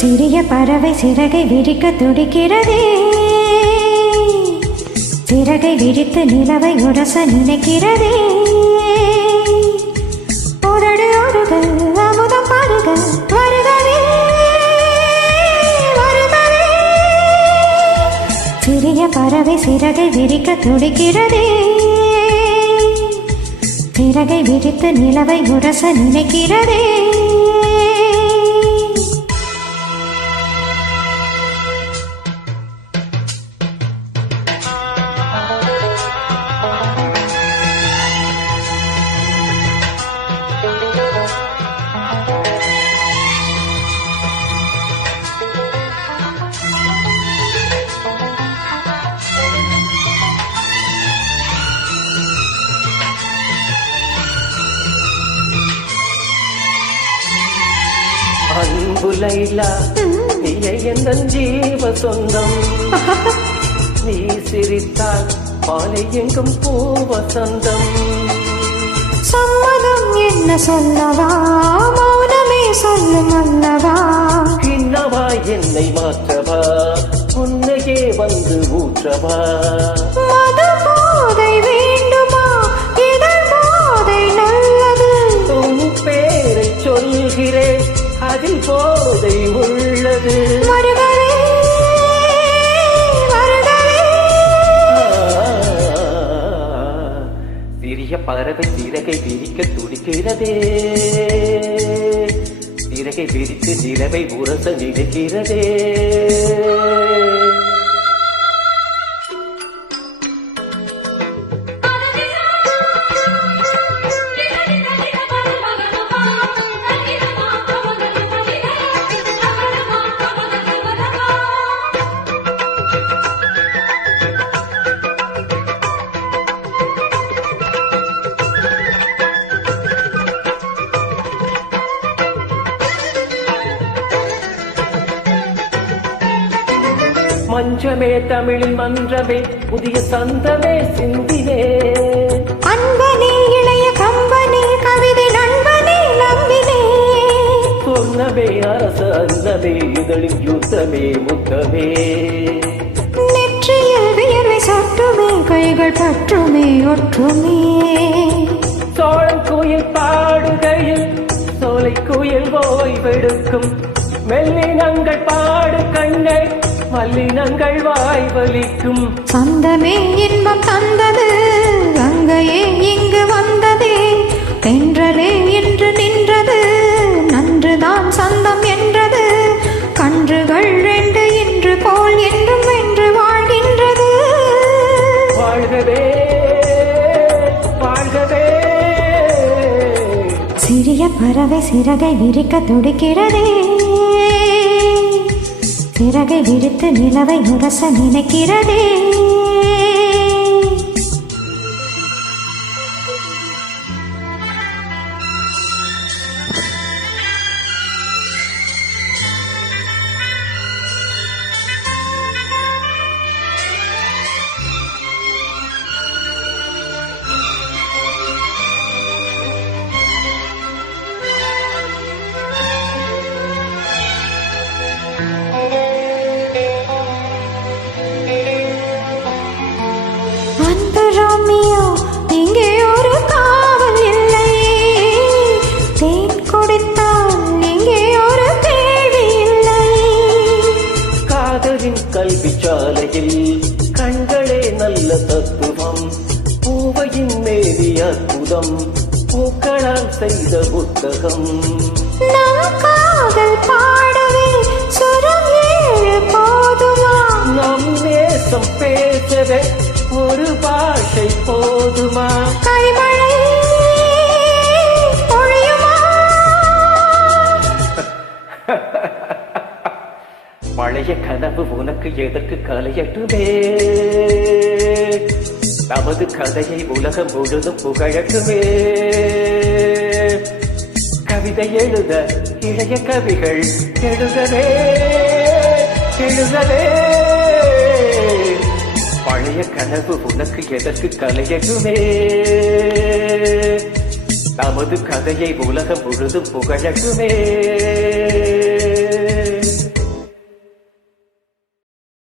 சிறிய பறவை சிறகை விரிக்க துடிக்கிறதே, சிறகை விரித்து நிலவை உரச நினைக்கிறதே. ஒரடு ஒருக அமுதம் பாருக வருகவே வருகவே. சிறிய பறவை சிறகை விரிக்க துடிக்கிறதே, சிறகை விரித்து நிலவை உரச நினைக்கிறதே. அன்பு லைலா, நீயே எந்தன் ஜீவ சொந்தம். நீ சிரித்தால் பாலை எங்கும் பூவசந்தம். சம்மதம் என்ன சொல்லவா, மௌனமே சொல்லும் அல்லவா. இன்னவா என்னை மாற்றவா, உன்னையே வந்து ஊற்றவா. மது போதை வேண்டுமா, இதழ் போதை நல்லது. உன் பேரை சொல்கிறேன், அதில் போதை உள்ளது. வருகவே வருகவே. சிறிய பறவை சிறகை விரிக்க துடிக்கிறதே, சிறகை விரித்து நிலவை உரச நினைக்கிறதே. மஞ்சமே தமிழில் மன்றமே, புதிய சந்தமே சிந்தினே. அன்பனே இளைய கம்பனே, கவிதை நண்பனே நம்பினே. சொன்னமே அரச அன்னமே, இதழின் யுத்தமே முத்தமே. நெற்றியில் வியர்வை சொட்டுமே, கைகள் பற்றுமே ஒற்றுமே. சோழன் குயில் பாடுகையில் சோலை குயில் ஓய்வெடுக்கும். மெல்லினங்கள் பாடு கண்ணை, மல்லினங்கள் வாய் வலிக்கும். சந்தமே இன்பம் தந்தது, கங்கையே இங்கு வந்ததே. தென்றலே என்று நின்றது, நன்றுதான் சந்தம் என்றது. கன்றுகள் ரெண்டு இன்று போல் என்றும் வென்று வாழ்கின்றது. வாழ்கவே வாழ்கவே. சிறிய பறவை சிறகை விரிக்க துடிக்கிறதே, சிறகை விரித்து நிலவை உரச நினைக்கிறதே. இங்கே ஒரு காவல் இல்லை, தேன் கொடுத்தால் இங்கே ஒரு கேள்வி இல்லை. காதலின் கல்வி சாலையில் கண்களே நல்ல தத்துவம். பூவையின் மேதி அற்புதம், பூக்களால் செய்த புத்தகம். நம் காதல் பாடவே சுரம் ஏழு போதுமா, நம் நேசம் பேசவே ஒரு பாஷை போதுமா. கைமழை பொழியுமா. பழைய கனவு உனக்கு எதற்கு கலையட்டுமே, நமது கதையை உலகம் முழுதும் புகழட்டுமே. கவிதை எழுத இளைய கவிகள் எழுதவே எழுதவே. பழைய கனவு உனக்கு எதற்கு கலையட்டுமே, நமது கதையை உலகம் முழுதும் புகழட்டுமே.